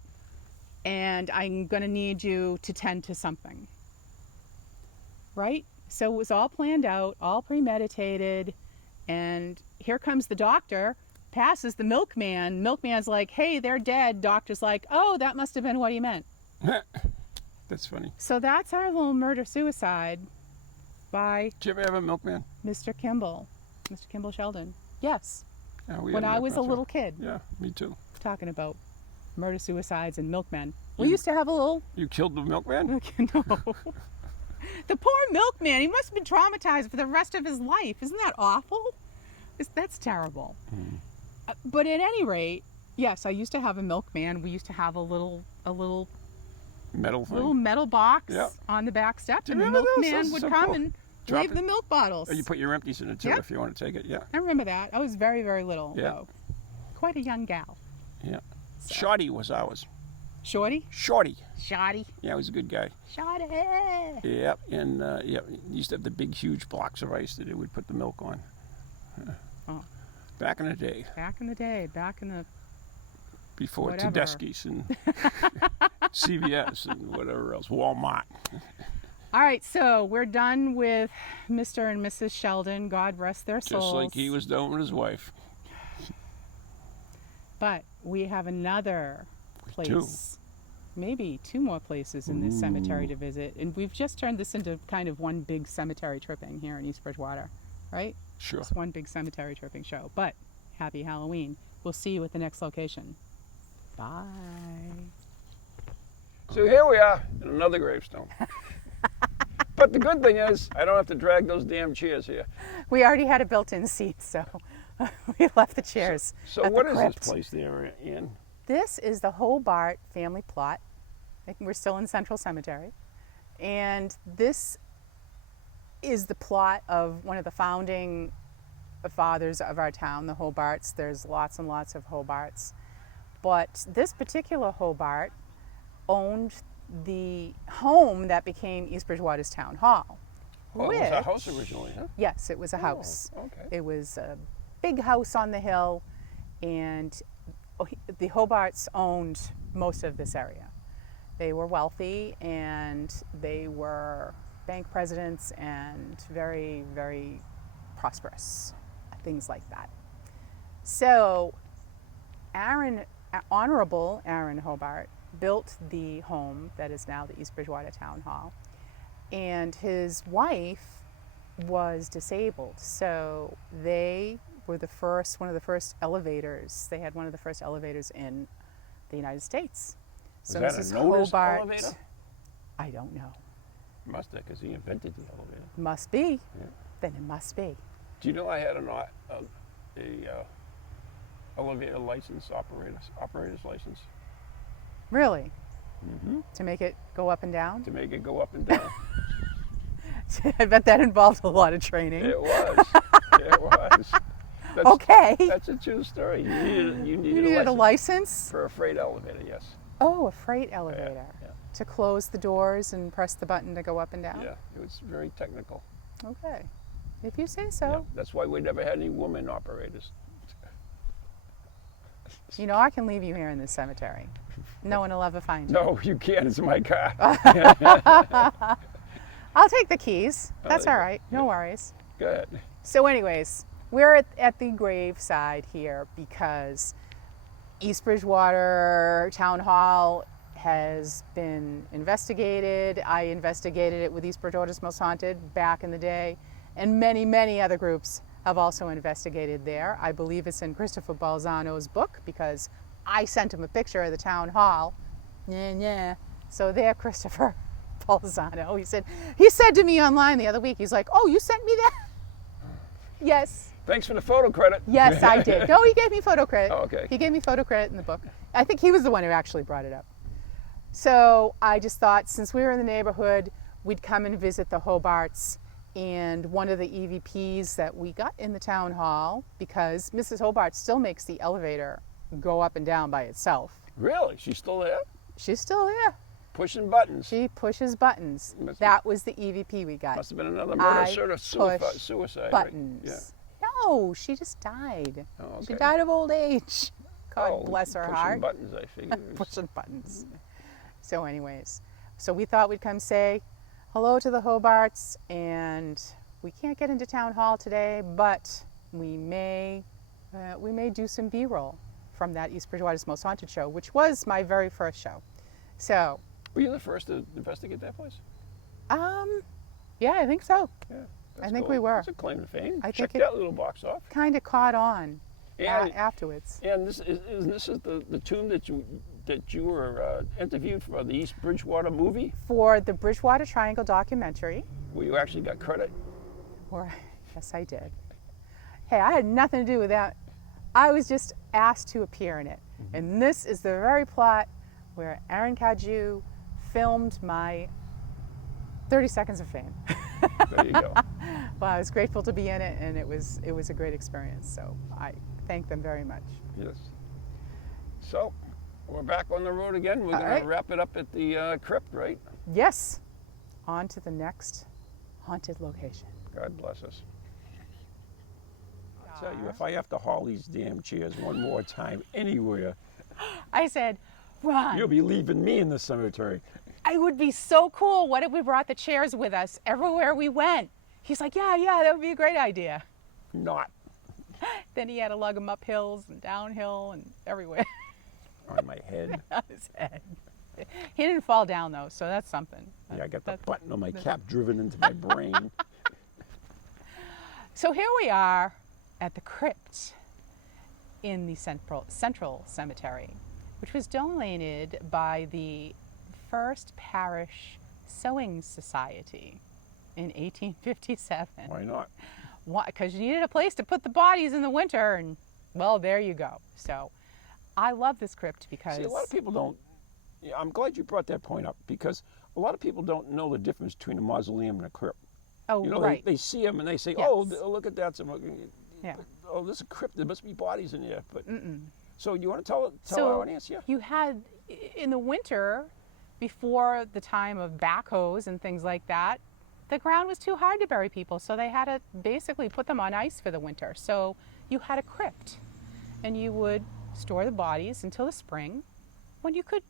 and I'm going to need you to tend to something. Right? So it was all planned out, all premeditated, and here comes the doctor, passes the milkman. Milkman's like, hey, they're dead. Doctor's like, oh, that must have been what he meant. That's funny. So that's our little murder-suicide by Did you ever have a milkman? Mr. Kimball Sheldon. Yes, Yeah, we when had a I was a milkman, little too. kid. Yeah, me too. Talking about murder-suicides and milkmen. We used to have a little... You killed the milkman? No. The poor milkman, he must have been traumatized for the rest of his life. Isn't that awful? That's terrible. But at any rate, yes, I used to have a milkman. We used to have a little Metal thing? little metal box Yeah. on the back step, Do and you the remember those? milkman Those would are so come cool. and Drop leave it. the milk bottles. Oh, you put your empties in it too Yeah. if you want to take it. Yeah. I remember that. I was very, very little, Yeah. though. Quite a young gal. Yeah. So. Shorty was ours. Shorty? Shorty. Shoddy. Yeah, he was a good guy. Shoddy. Yeah, and he used to have the big, huge blocks of ice that he would put the milk on. Oh. Back in the day, Back in the day, back in the... before Whatever. Tedeschi's and CVS and whatever else, Walmart. All right, so we're done with Mr. and Mrs. Sheldon. God rest their souls. Just like he was done with his wife. But we have another place. Maybe two more places in this cemetery to visit. And we've just turned this into kind of one big cemetery tripping here in East Bridgewater, right? Sure. It's one big cemetery tripping show. But happy Halloween. We'll see you at the next location. Bye. So here we are in another gravestone. But the good thing is, I don't have to drag those damn chairs here. We already had a built-in seat, so we left the chairs. So at what the is crypt. this place there, Ian? This is the Hobart family plot. I think we're still in Central Cemetery. And this is the plot of one of the founding fathers of our town, the Hobarts. There's lots and lots of Hobarts. But this particular Hobart owned the home that became East Bridgewater's town hall. Oh, it was a house originally, huh? Yes, it was a house. Okay. It was a big house on the hill, and the Hobarts owned most of this area. They were wealthy, and they were bank presidents and very, very prosperous, things like that. So Honorable Aaron Hobart built the home that is now the East Bridgewater Town Hall, and his wife was disabled, so they were one of the first elevators. They had one of the first elevators in the United States. So Was that Mrs. a notice Hobart, elevator? I don't know. Must have, because he invented the elevator. Must be. Yeah. Then it must be. Do you know I had a elevator license, operator's license, Really? To make it go up and down? to make it go up and down? I bet that involved a lot of training. It was. It was. That's, Okay. That's a true story. You You needed needed a a license license? for a freight elevator, yes. Oh, a freight elevator. Yeah. To close the doors and press the button to go up and down? Yeah, it was very technical. Okay. If you say so. Yeah, that's why we never had any women operators. You know, I can leave you here in this cemetery. No one will ever find you. No, you can't. It's my car. I'll take the keys. That's there all you go. right. No worries. Go ahead. So anyways, we're at the grave side here because East Bridgewater Town Hall has been investigated. I investigated it with East Bridgewater's Most Haunted back in the day, and many, many other groups have also investigated there. I believe it's in Christopher Balzano's book because I sent him a picture of the town hall. Yeah. So there, Christopher Balzano. He said to me online the other week, he's like, "Oh, you sent me that?" Yes. Thanks for the photo credit. Yes, I did. No, he gave me photo credit. Oh, okay. He gave me photo credit in the book. I think he was the one who actually brought it up. So I just thought, since we were in the neighborhood, we'd come and visit the Hobarts. And one of the EVPs that we got in the town hall, because Mrs. Hobart still makes the elevator go up and down by itself. Really? She's still there? She's still there. Pushing buttons. She pushes buttons. Must- That was the EVP we got. Must have been another murder, I sort of push suicide. buttons. Right? No, she just died. Oh, She okay. died of old age. God Oh, bless her pushing heart. buttons, I figured. Pushing buttons. So anyways, so we thought we'd come say hello to the Hobarts, and we can't get into town hall today, but we may do some B-roll from that East Bridgewater's Most Haunted show, which was my very first show. So, Were you the first to investigate that place? yeah, I think so. Yeah. I think we were. That's a claim to fame. I Check think it- that little box off. Kind of caught on And, afterwards. and this is the tomb that you were interviewed for the East Bridgewater movie, For the Bridgewater Triangle documentary, where you actually got credit. or yes, I did. Hey, I had nothing to do with that. I was just asked to appear in it. And this is the very plot where Aaron Kaju filmed my 30 seconds of fame. There you go. Well, I was grateful to be in it, and it was a great experience. So I thank them very much. Yes. So, we're back on the road again. We're All going right. to wrap it up at the Crypt, right? Yes, on to the next haunted location. God bless us. I'll tell you, if I have to haul these damn chairs one more time anywhere, I said, Ron, you'll be leaving me in the cemetery. it would be so cool. What if we brought the chairs with us everywhere we went? He's like, yeah, that would be a great idea. Not Then he had to lug them up hills and downhill and everywhere on my head. on his head. He didn't fall down though, so that's something. Yeah, I got the button on my cap driven into my brain. So here we are at the Crypt in the Central Cemetery, which was donated by the First Parish Sewing Society in 1857. Why not? Why? Because you needed a place to put the bodies in the winter, and well, there you go. So I love this crypt because See, a lot of people don't. Yeah, I'm glad you brought that point up, because a lot of people don't know the difference between a mausoleum and a crypt. oh You know, right, they see them and they say, Yes. "Oh, look at that! yeah. Oh, this is a crypt. There must be bodies in there." But so you want to tell So our audience? Yeah. you had in the winter, before the time of backhoes and things like that, the ground was too hard to bury people, so they had to basically put them on ice for the winter. So you had a crypt, and you would store the bodies until the spring, when you could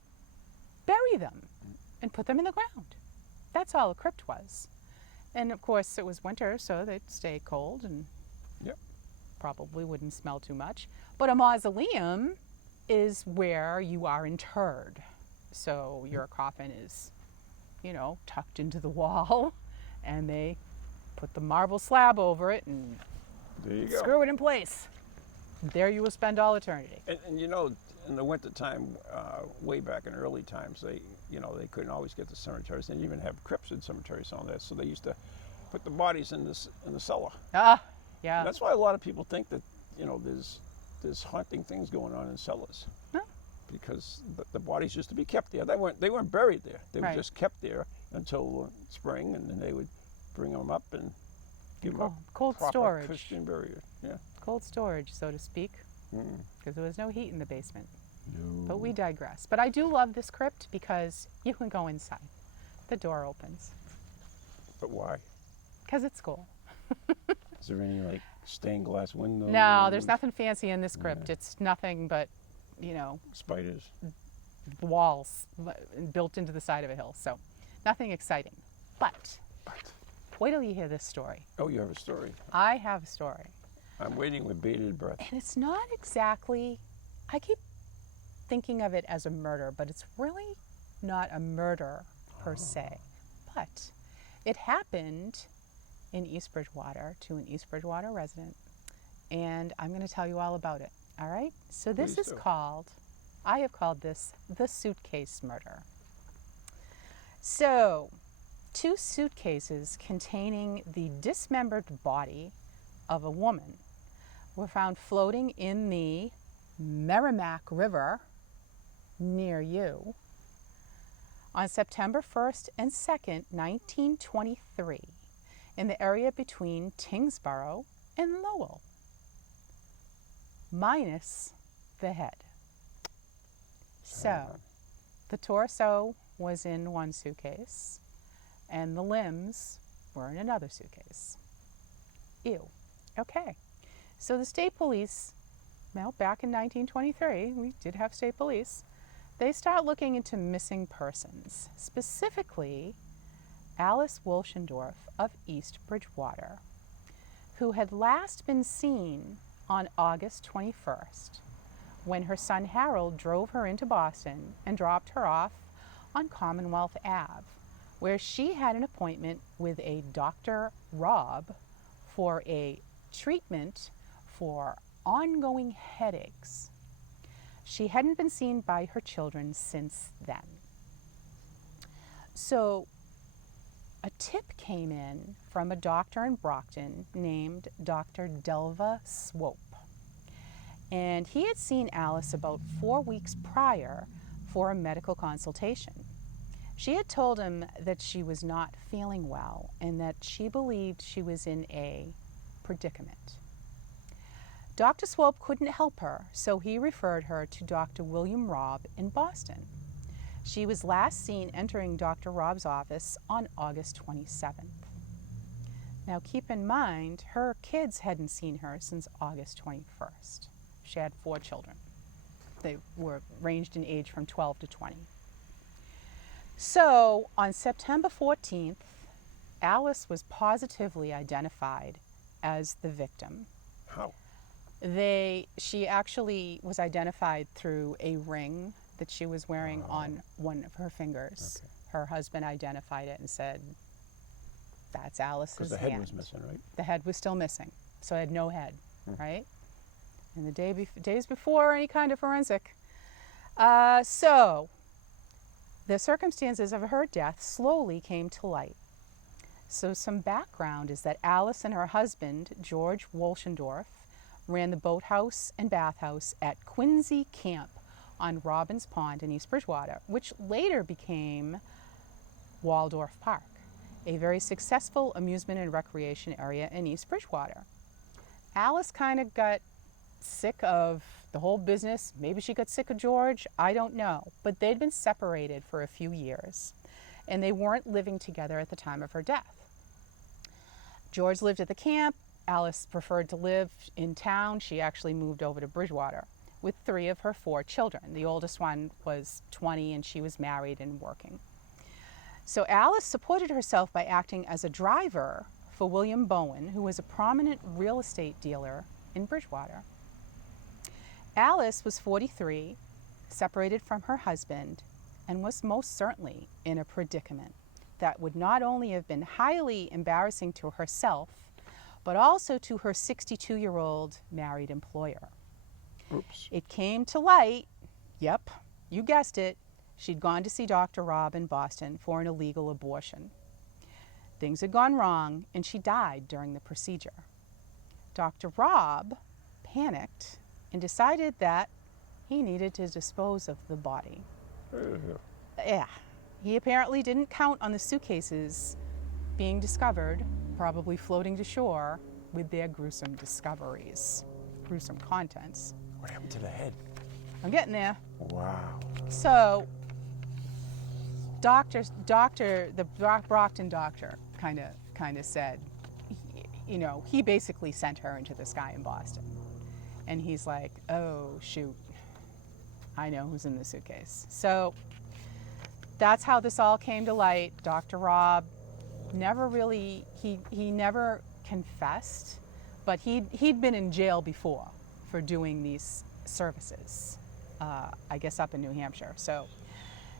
bury them and put them in the ground. That's all a crypt was. And of course it was winter, so they'd stay cold and Yep. probably wouldn't smell too much. But a mausoleum is where you are interred. So your coffin is, tucked into the wall, and they put the marble slab over it and There you go. screw it in place. There you will spend all eternity. And in the wintertime, way back in early times, they couldn't always get to cemeteries. They didn't even have crypts in cemeteries and all that, so they used to put the bodies in the cellar. Ah, yeah. And that's why a lot of people think that there's haunting things going on in cellars. Huh. Because the bodies used to be kept there. They weren't buried there. They were Right. just kept there until spring, and then they would bring them up and give them a Cold proper storage. Christian burial. Yeah. Cold storage, so to speak, Mm. because there was no heat in the basement. No. But we digress. But I do love this crypt because you can go inside. The door opens But why? because it's cool. Is there any stained glass windows? No, there's nothing fancy in this crypt. It's nothing but, Spiders. walls built into the side of a hill. So nothing exciting. But wait till you hear this story. Oh, you have a story. I have a story. I'm waiting with bated breath. And it's not exactly, I keep thinking of it as a murder, but it's really not a murder per se. But it happened in East Bridgewater to an East Bridgewater resident, and I'm going to tell you all about it. All right? So this Please is do. I have called this the suitcase murder. So, 2 suitcases containing the dismembered body of a woman were found floating in the Merrimack River near you on September 1st and 2nd, 1923, in the area between Tingsboro and Lowell, minus the head. So, the torso was in one suitcase, and the limbs were in another suitcase. Ew. Okay. So the state police, well, back in 1923, we did have state police, they start looking into missing persons, specifically Alice Wolschendorf of East Bridgewater, who had last been seen on August 21st, when her son Harold drove her into Boston and dropped her off on Commonwealth Ave, where she had an appointment with a Dr. Rob for a treatment for ongoing headaches. She hadn't been seen by her children since then. So a tip came in from a doctor in Brockton named Dr. Delva Swope. And he had seen Alice about 4 weeks prior for a medical consultation. She had told him that she was not feeling well and that she believed she was in a predicament. Dr. Swope couldn't help her, so he referred her to Dr. William Robb in Boston. She was last seen entering Dr. Robb's office on August 27th. Now keep in mind, her kids hadn't seen her since August 21st. She had 4 children. They were ranged in age from 12 to 20. So on September 14th, Alice was positively identified as the victim. How? She actually was identified through a ring that she was wearing on one of her fingers. Okay. Her husband identified it and said, that's Alice's Because the head was missing, right? The head was still missing, so it had no head, right? And the days before any kind of forensic. So the circumstances of her death slowly came to light. So some background is that Alice and her husband, George Wolschendorf, ran the boathouse and bathhouse at Quincy Camp on Robbins Pond in East Bridgewater, which later became Waldorf Park, a very successful amusement and recreation area in East Bridgewater. Alice kind of got sick of the whole business. Maybe she got sick of George, I don't know. But they'd been separated for a few years, and they weren't living together at the time of her death. George lived at the camp. Alice preferred to live in town. She actually moved over to Bridgewater with 3 of her 4 children. The oldest one was 20 and she was married and working. So Alice supported herself by acting as a driver for William Bowen, who was a prominent real estate dealer in Bridgewater. Alice was 43, separated from her husband, and was most certainly in a predicament that would not only have been highly embarrassing to herself, but also to her 62-year-old married employer. Oops. It came to light, yep, you guessed it, she'd gone to see Dr. Robb in Boston for an illegal abortion. Things had gone wrong, and she died during the procedure. Dr. Robb panicked and decided that he needed to dispose of the body. Yeah, he apparently didn't count on the suitcases being discovered, probably floating to shore with their gruesome discoveries, gruesome contents. What happened to the head? I'm getting there. Wow. So, the Brockton doctor kind of said, he basically sent her into this guy in Boston. And he's like, oh, shoot, I know who's in the suitcase. So that's how this all came to light. Dr. Robb never really, he never confessed, but he'd been in jail before for doing these services, I guess up in New Hampshire. So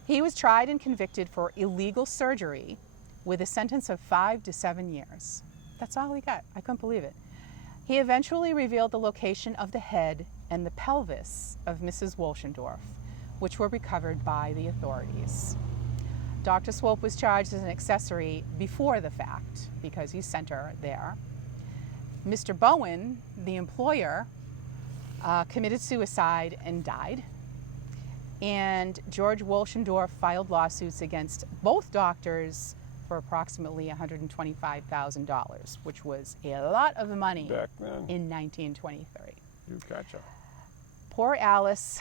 he was tried and convicted for illegal surgery with a sentence of 5 to 7 years. That's all he got. I couldn't believe it. He eventually revealed the location of the head and the pelvis of Mrs. Wolschendorf, which were recovered by the authorities. Dr. Swope was charged as an accessory before the fact because he sent her there. Mr. Bowen, the employer, committed suicide and died. And George Wolschendorf filed lawsuits against both doctors for approximately $125,000, which was a lot of money Back then. in 1923. You gotcha. Poor Alice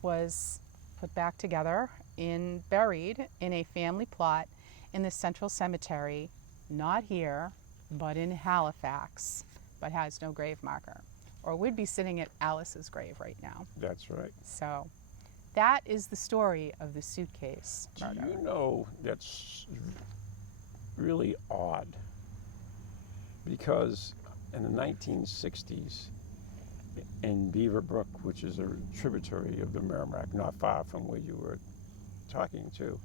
was put back together and buried in a family plot in the Central Cemetery, not here, but in Halifax, but has no grave marker. Or we'd be sitting at Alice's grave right now. That's right. So that is the story of the suitcase murder. Do you know that's really odd? Because in the 1960s, in Beaver Brook, which is a tributary of the Merrimack, not far from where you were talking to,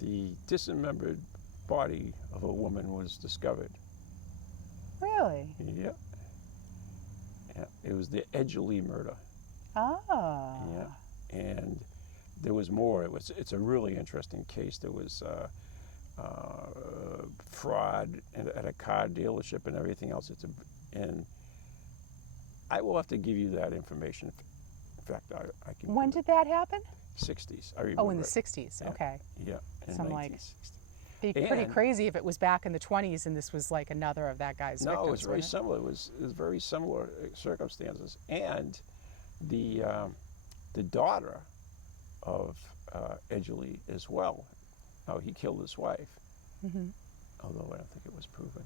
the dismembered body of a woman was discovered. Really? Yep. Yeah, it was the Edgerly murder. Oh. Yeah, and there was more. It's a really interesting case. There was fraud at a car dealership and everything else. And I will have to give you that information. In fact, I can. When did that happen? 60s. I remember. Oh, in the it. 60s. Yeah. Okay. Yeah. In So I'm like, 1960. Be pretty And- crazy if it was back in the 20s and this was like another of that guy's victims. No, it was very wasn't similar. It was very similar circumstances, and the daughter of Edgerly as well. How he killed his wife, although I don't think it was proven.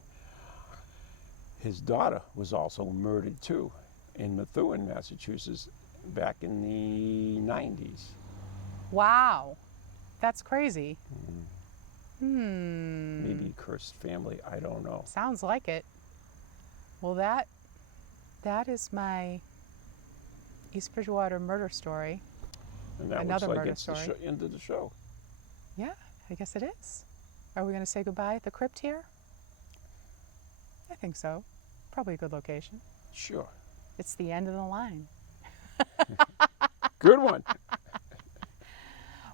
His daughter was also murdered too, in Methuen, Massachusetts, back in the 90s. Wow, that's crazy. Maybe cursed family. I don't know. Sounds like it. Well, that is my East Bridgewater murder story. And that Another looks like murder it's the story. end of the show. Yeah, I guess it is. Are we going to say goodbye at the Crypt here? I think so. Probably a good location. Sure. It's the end of the line. Good one.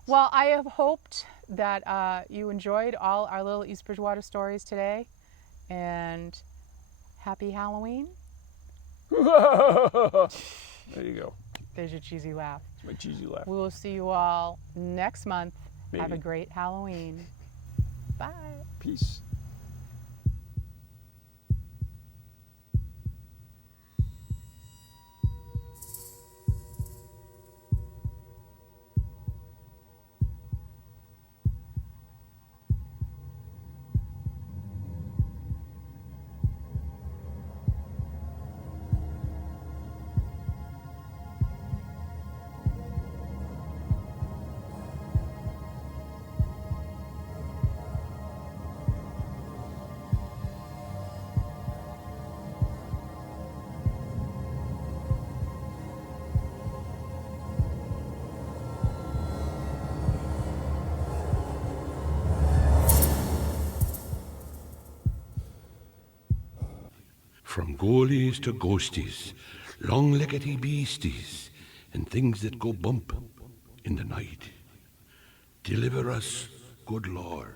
Well, I have hoped that you enjoyed all our little East Bridgewater stories today. And happy Halloween. There you go. There's your cheesy laugh. It's my cheesy laugh. We will see you all next month. Have a Maybe. great Halloween. Bye. Peace. From ghoulies to ghosties, long-leggedy beasties, and things that go bump in the night. Deliver us, good Lord.